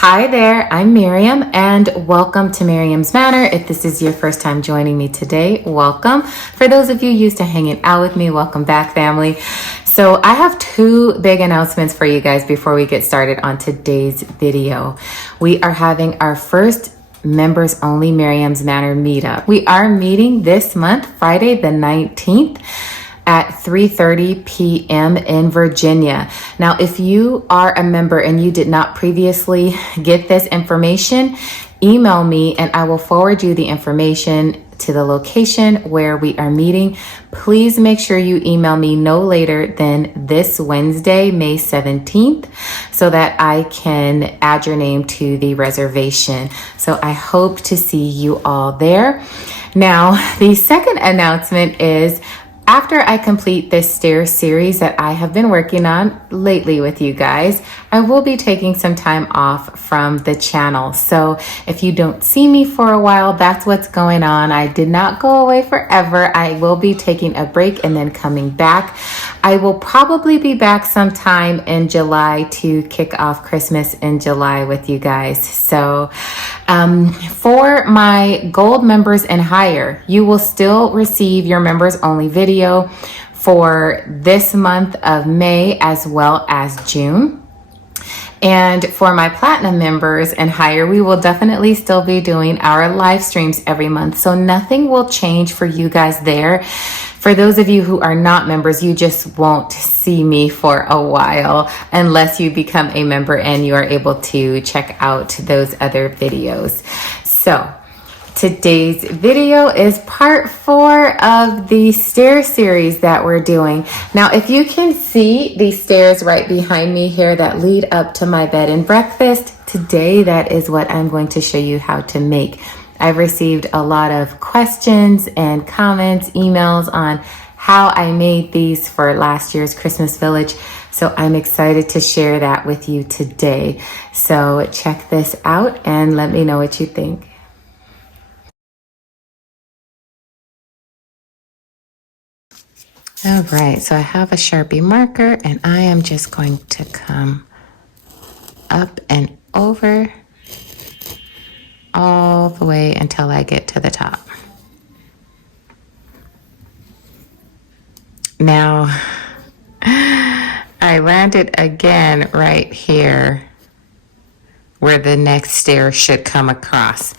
Hi there, I'm Miriam and welcome to Miriam's Manor. If this is your first time joining me today, welcome. For those of you used to hanging out with me, welcome back, family. So I have two big announcements for you guys before we get started on today's video. We are having our first members only Miriam's Manor meetup. We are meeting this month, Friday the 19th. At 3:30 p.m. in Virginia. Now, if you are a member and you did not previously get this information, email me and I will forward you the information to the location where we are meeting. Please make sure you email me no later than this Wednesday, May 17th, so that I can add your name to the reservation. So I hope to see you all there. Now, the second announcement is after I complete this Stair series that I have been working on lately with you guys, I will be taking some time off from the channel. So if you don't see me for a while, that's what's going on. I did not go away forever. I will be taking a break and then coming back. I will probably be back sometime in July to kick off Christmas in July with you guys. So for my gold members and higher, you will still receive your members only video for this month of May as well as June. And for my platinum members and higher, we will definitely still be doing our live streams every month. So nothing will change for you guys there. For those of you who are not members, you just won't see me for a while unless you become a member and you are able to check out those other videos. So today's video is part 4 of the stair series that we're doing. Now, if you can see the stairs right behind me here that lead up to my bed and breakfast, today that is what I'm going to show you how to make. I've received a lot of questions and comments, emails on how I made these for last year's Christmas Village. So I'm excited to share that with you today. So check this out and let me know what you think. All right, so I have a Sharpie marker and I am just going to come up and over all the way until I get to the top. Now, I landed again right here where the next stair should come across.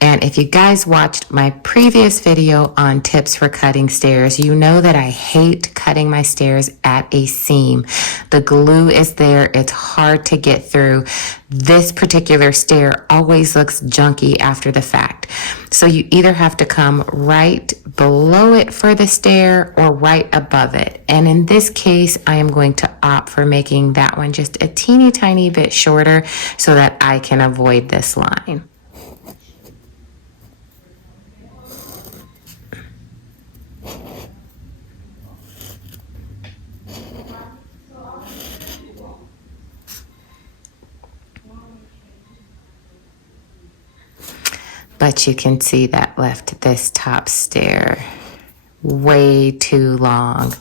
And if you guys watched my previous video on tips for cutting stairs, you know that I hate cutting my stairs at a seam. The glue is there, it's hard to get through. This particular stair always looks junky after the fact. So you either have to come right below it for the stair or right above it. And in this case, I am going to opt for making that one just a teeny tiny bit shorter so that I can avoid this line. But you can see that left this top stair way too long.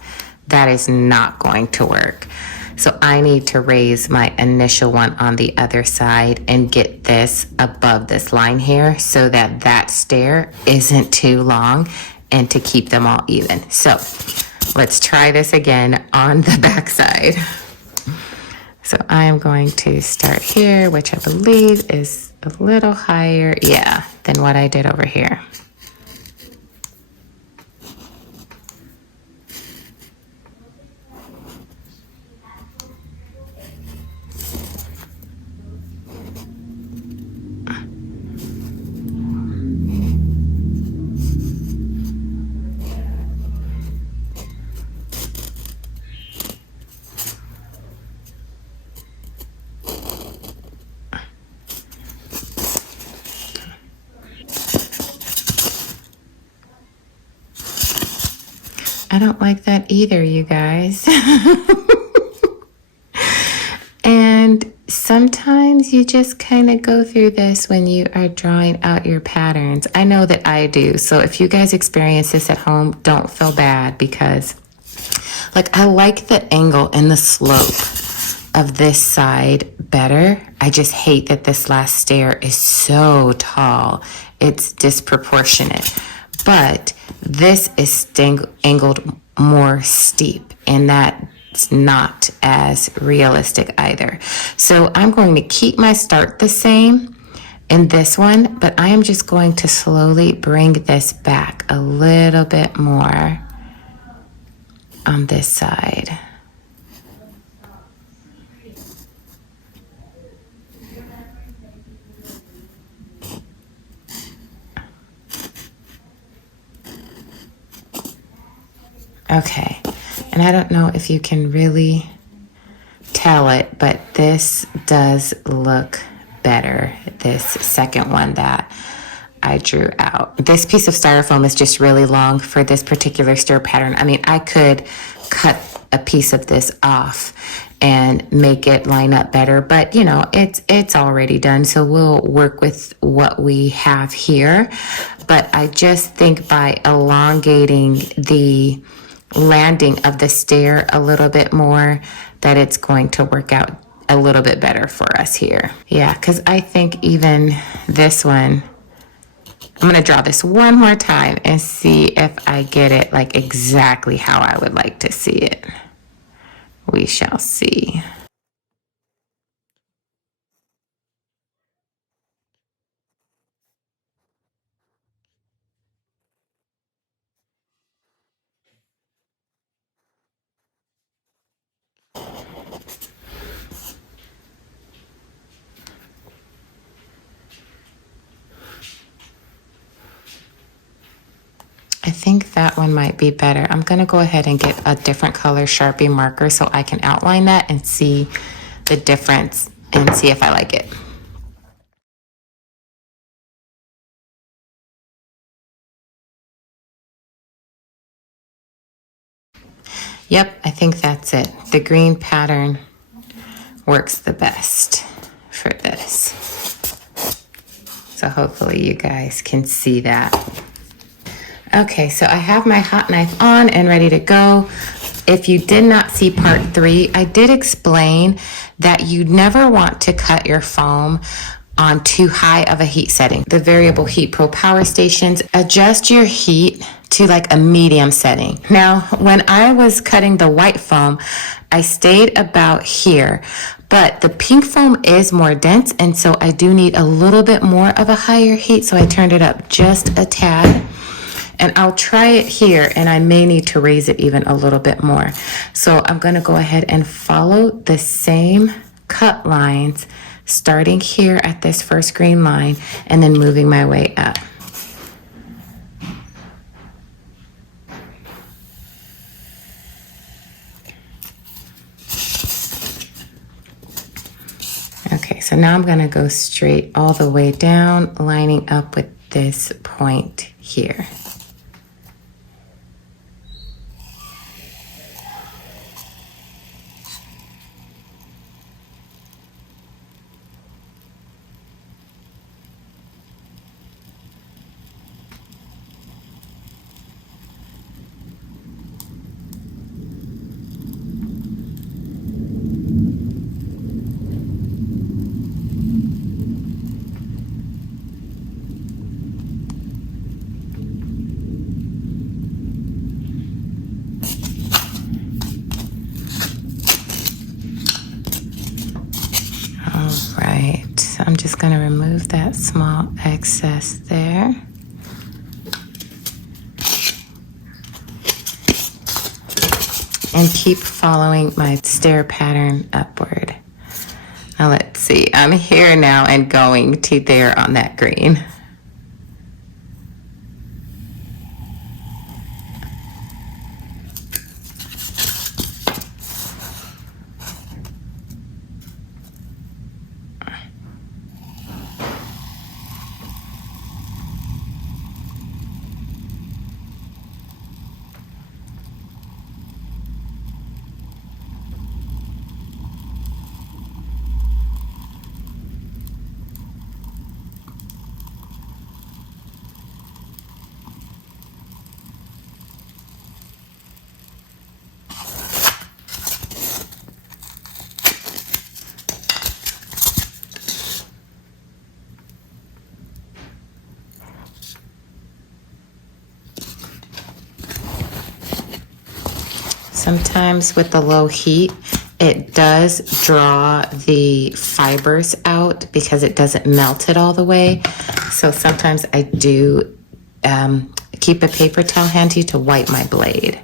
That is not going to work. So I need to raise my initial one on the other side and get this above this line here so that that stair isn't too long and to keep them all even. So let's try this again on the back side. So I am going to start here, which I believe is a little higher, yeah, than what I did over here. I don't like that either, you guys. And sometimes you just kind of go through this when you are drawing out your patterns. I know that I do. So if you guys experience this at home, don't feel bad because like I like the angle and the slope of this side better. I just hate that this last stair is so tall. It's disproportionate. But this is angled more steep, and that's not as realistic either. So I'm going to keep my start the same in this one, but I am just going to slowly bring this back a little bit more on this side. Okay, and I don't know if you can really tell it, but this does look better, this second one that I drew out. This piece of styrofoam is just really long for this particular stair pattern. I mean, I could cut a piece of this off and make it line up better, but you know, it's already done, so we'll work with what we have here. But I just think by elongating the landing of the stair a little bit more, that it's going to work out a little bit better for us here. Yeah, because I think even this one, I'm going to draw this one more time and see if I get it like exactly how I would like to see it. We shall see. I think that one might be better. I'm going to go ahead and get a different color Sharpie marker so I can outline that and see the difference and see if I like it. Yep, I think that's it. The green pattern works the best for this. So hopefully you guys can see that. Okay, so I have my hot knife on and ready to go. If you did not see part 3, I did explain that you never want to cut your foam on too high of a heat setting. The variable heat pro power stations adjust your heat to like a medium setting. Now, when I was cutting the white foam, I stayed about here, but the pink foam is more dense, and so I do need a little bit more of a higher heat, so I turned it up just a tad. And I'll try it here, and I may need to raise it even a little bit more. So I'm going to go ahead and follow the same cut lines, starting here at this first green line and then moving my way up. Okay, so now I'm going to go straight all the way down, lining up with this point here. I'm just going to remove that small excess there. And keep following my stair pattern upward. Now let's see, I'm here now and going to there on that green. Sometimes with the low heat, it does draw the fibers out because it doesn't melt it all the way. So sometimes I do keep a paper towel handy to wipe my blade.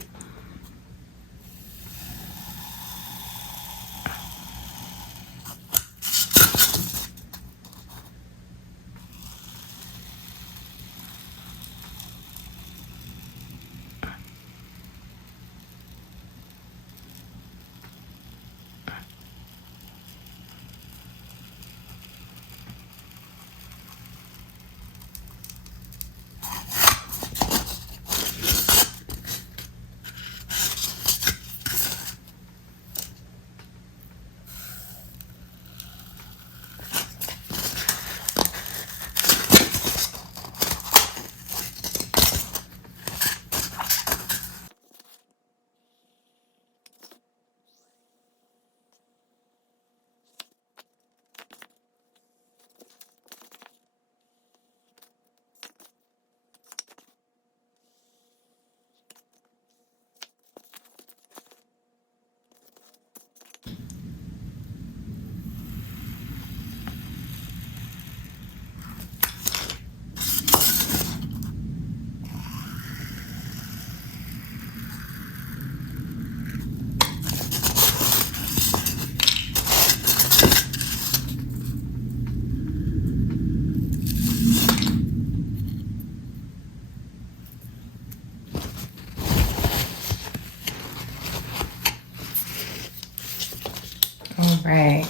All right.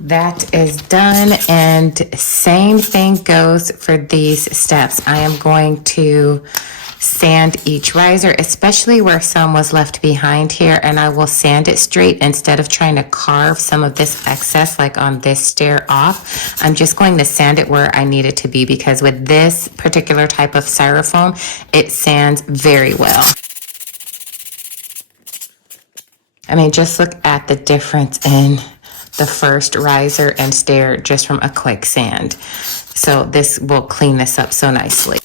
That is done, and same thing goes for these steps. I am going to sand each riser, especially where some was left behind here, and I will sand it straight instead of trying to carve some of this excess like on this stair off. I'm just going to sand it where I need it to be, because with this particular type of styrofoam, it sands very well. I mean, just look at the difference in the first riser and stair just from a quick sand. So this will clean this up so nicely.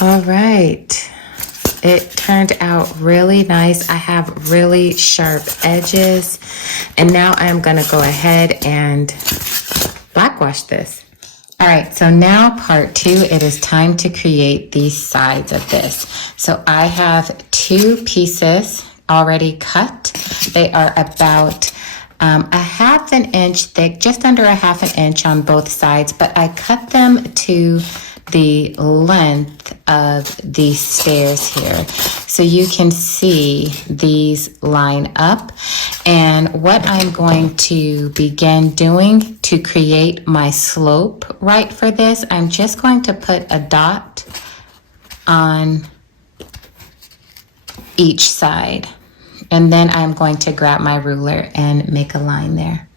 All right. It turned out really nice. I have really sharp edges. And now I'm going to go ahead and blackwash this. All right, so now part 2, it is time to create the sides of this. So I have 2 pieces already cut. They are about a half an inch thick, just under a half an inch on both sides, but I cut them to the length of these stairs here. So you can see these line up. And what I'm going to begin doing to create my slope right for this, I'm just going to put a dot on each side. And then I'm going to grab my ruler and make a line there.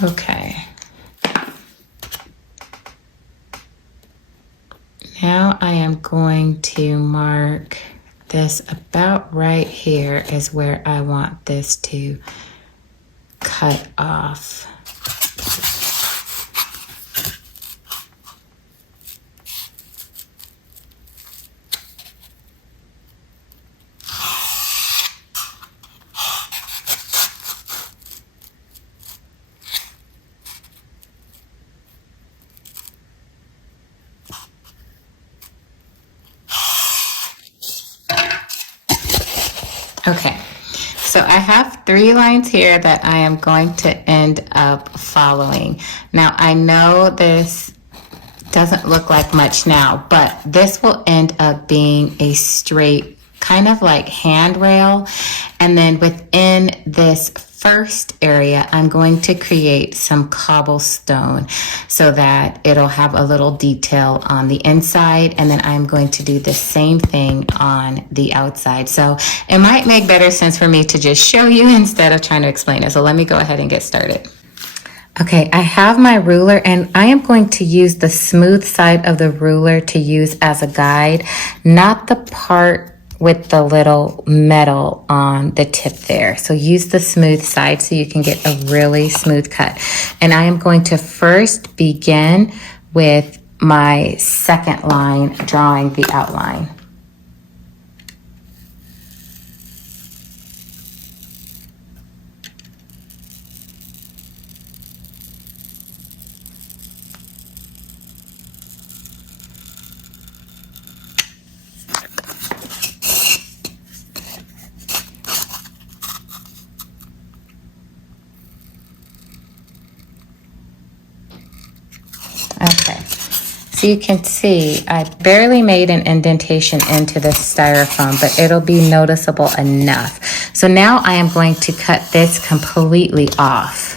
Okay. Now I am going to mark this about right here is where I want this to cut off. Okay, so I have 3 lines here that I am going to end up following. Now I know this doesn't look like much now, but this will end up being a straight kind of like handrail. And then within this first area, I'm going to create some cobblestone so that it'll have a little detail on the inside, and then I'm going to do the same thing on the outside. So it might make better sense for me to just show you instead of trying to explain it. So let me go ahead and get started. Okay, I have my ruler and I am going to use the smooth side of the ruler to use as a guide, not the part with the little metal on the tip there. So use the smooth side so you can get a really smooth cut. And I am going to first begin with my second line, drawing the outline. Okay, so you can see I barely made an indentation into the styrofoam, but it'll be noticeable enough. So now I am going to cut this completely off.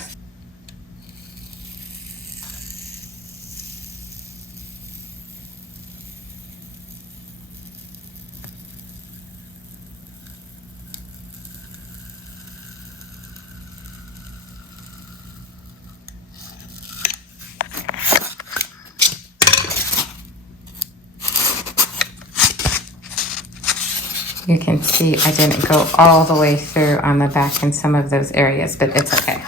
You can see I didn't go all the way through on the back in some of those areas, but it's okay.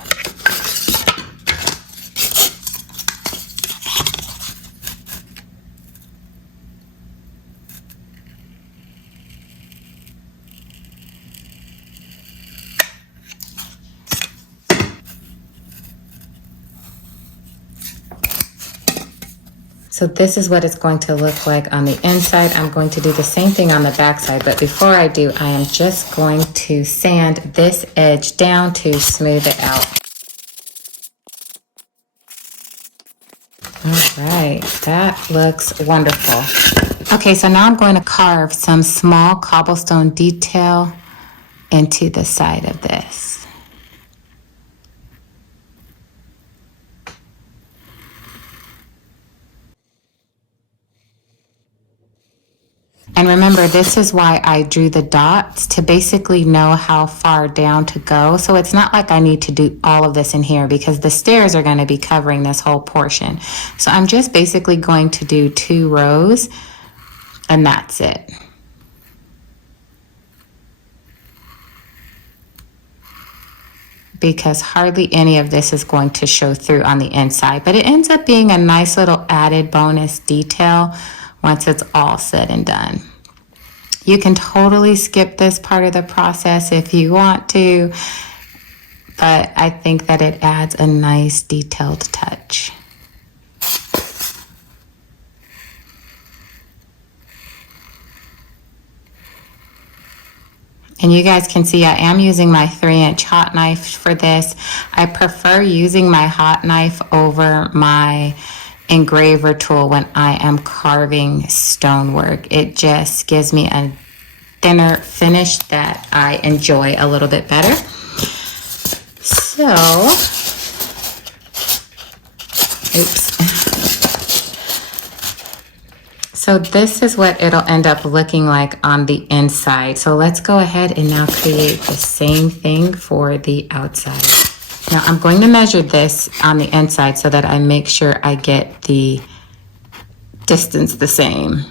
So this is what it's going to look like on the inside. I'm going to do the same thing on the back side, but before I do, I am just going to sand this edge down to smooth it out. All right, that looks wonderful. Okay, so now I'm going to carve some small cobblestone detail into the side of this. And remember, this is why I drew the dots, to basically know how far down to go. So it's not like I need to do all of this in here because the stairs are going to be covering this whole portion. So I'm just basically going to do 2 rows and that's it. Because hardly any of this is going to show through on the inside, but it ends up being a nice little added bonus detail once it's all said and done. You can totally skip this part of the process if you want to, but I think that it adds a nice detailed touch. And you guys can see I am using my 3-inch hot knife for this. I prefer using my hot knife over my engraver tool when I am carving stonework. It just gives me a thinner finish that I enjoy a little bit better. So, oops. So this is what it'll end up looking like on the inside. So let's go ahead and now create the same thing for the outside. Now I'm going to measure this on the inside so that I make sure I get the distance the same.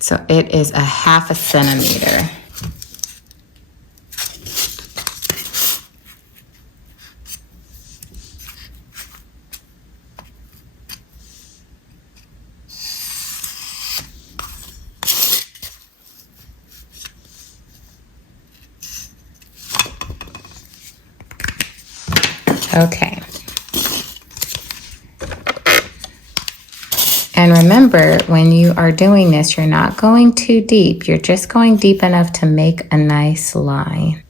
So it is 1/2 centimeter. Okay. And remember, when you are doing this, you're not going too deep. You're just going deep enough to make a nice line.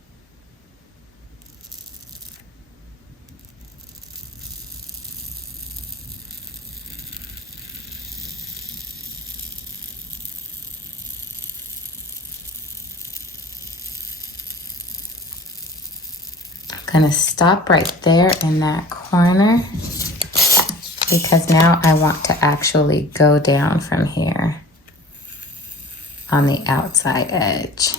Gonna stop right there in that corner because now I want to actually go down from here on the outside edge.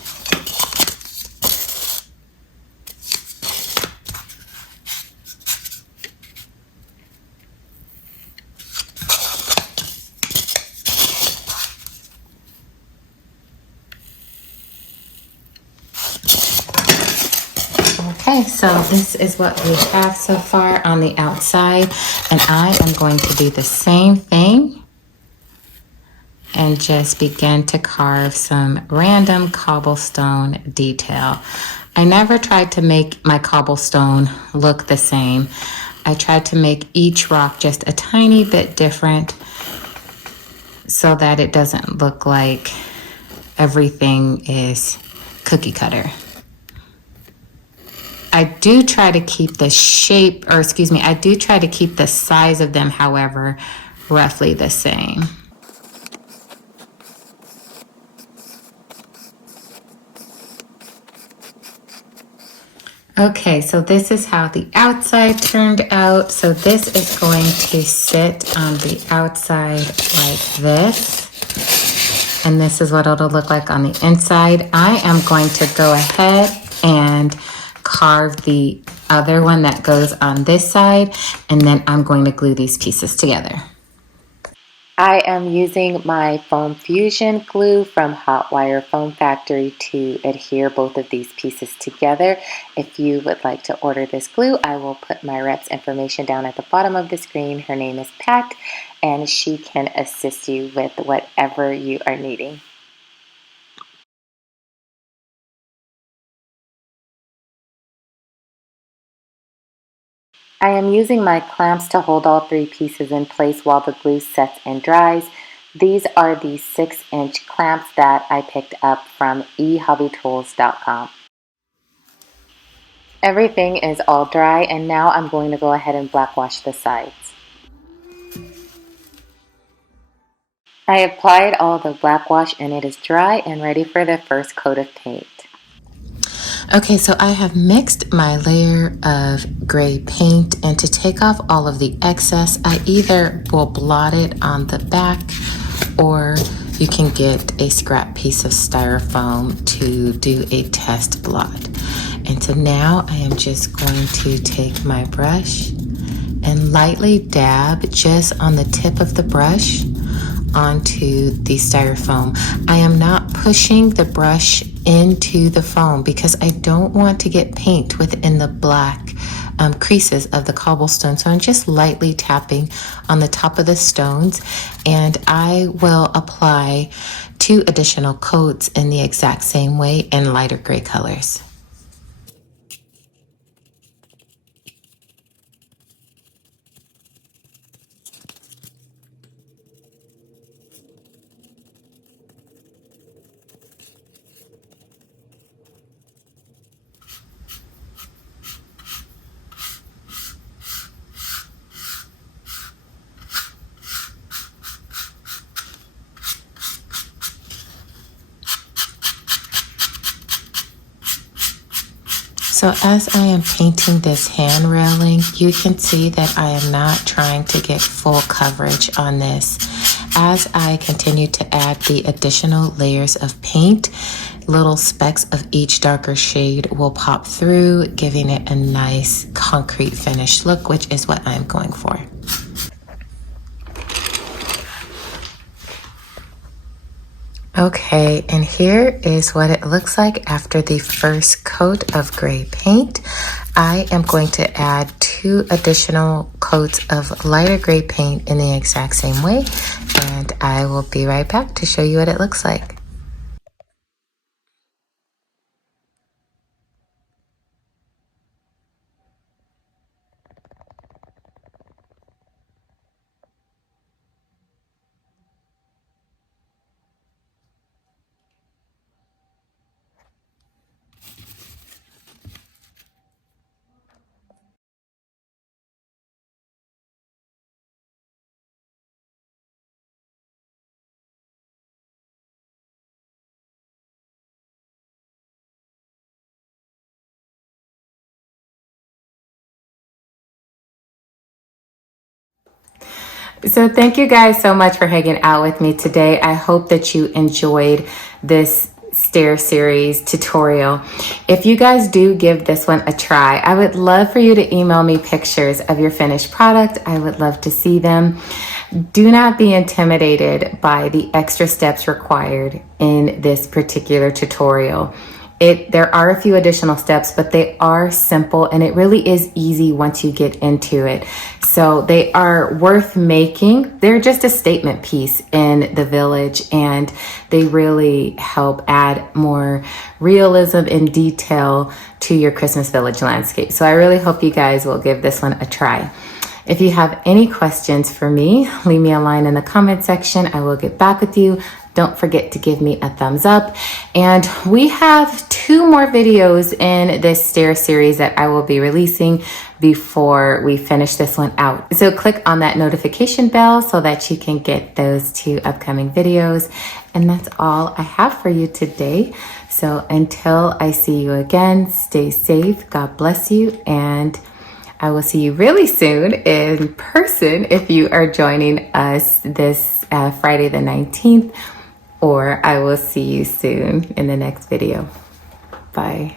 Okay, so this is what we have so far on the outside, and I am going to do the same thing and just begin to carve some random cobblestone detail. I never tried to make my cobblestone look the same. I tried to make each rock just a tiny bit different so that it doesn't look like everything is cookie cutter. I do try to keep the shape, or excuse me, I do try to keep the size of them, however, roughly the same. Okay, so this is how the outside turned out. So this is going to sit on the outside like this. And this is what it'll look like on the inside. I am going to go ahead and carve the other one that goes on this side, and then I'm going to glue these pieces together. I am using my foam fusion glue from Hotwire Foam Factory to adhere both of these pieces together. If you would like to order this glue, I will put my rep's information down at the bottom of the screen. Her name is Pat, and she can assist you with whatever you are needing. I am using my clamps to hold all three pieces in place while the glue sets and dries. These are the 6-inch clamps that I picked up from ehobbytools.com. Everything is all dry, and now I'm going to go ahead and black wash the sides. I applied all the black wash and it is dry and ready for the first coat of paint. Okay, so I have mixed my layer of gray paint, and to take off all of the excess, I either will blot it on the back, or you can get a scrap piece of styrofoam to do a test blot. And so now I am just going to take my brush and lightly dab just on the tip of the brush onto the styrofoam. I am not pushing the brush into the foam because I don't want to get paint within the black creases of the cobblestone. So I'm just lightly tapping on the top of the stones, and I will apply 2 additional coats in the exact same way in lighter gray colors. So as I am painting this hand railing, you can see that I am not trying to get full coverage on this. As I continue to add the additional layers of paint, little specks of each darker shade will pop through, giving it a nice concrete finished look, which is what I'm going for. Okay, and here is what it looks like after the first coat of gray paint. I am going to add 2 additional coats of lighter gray paint in the exact same way, and I will be right back to show you what it looks like. So thank you guys so much for hanging out with me today. I hope that you enjoyed this Stair series tutorial. If you guys do give this one a try, I would love for you to email me pictures of your finished product. I would love to see them. Do not be intimidated by the extra steps required in this particular tutorial. There are a few additional steps, but they are simple and it really is easy once you get into it. So they are worth making. They're just a statement piece in the village and they really help add more realism and detail to your Christmas village landscape. So I really hope you guys will give this one a try. If you have any questions for me, leave me a line in the comment section. I will get back with you. Don't forget to give me a thumbs up. And we have 2 more videos in this Stair series that I will be releasing before we finish this one out. So click on that notification bell so that you can get those 2 upcoming videos. And that's all I have for you today. So until I see you again, stay safe. God bless you. And I will see you really soon in person if you are joining us this Friday the 19th, or I will see you soon in the next video. Bye.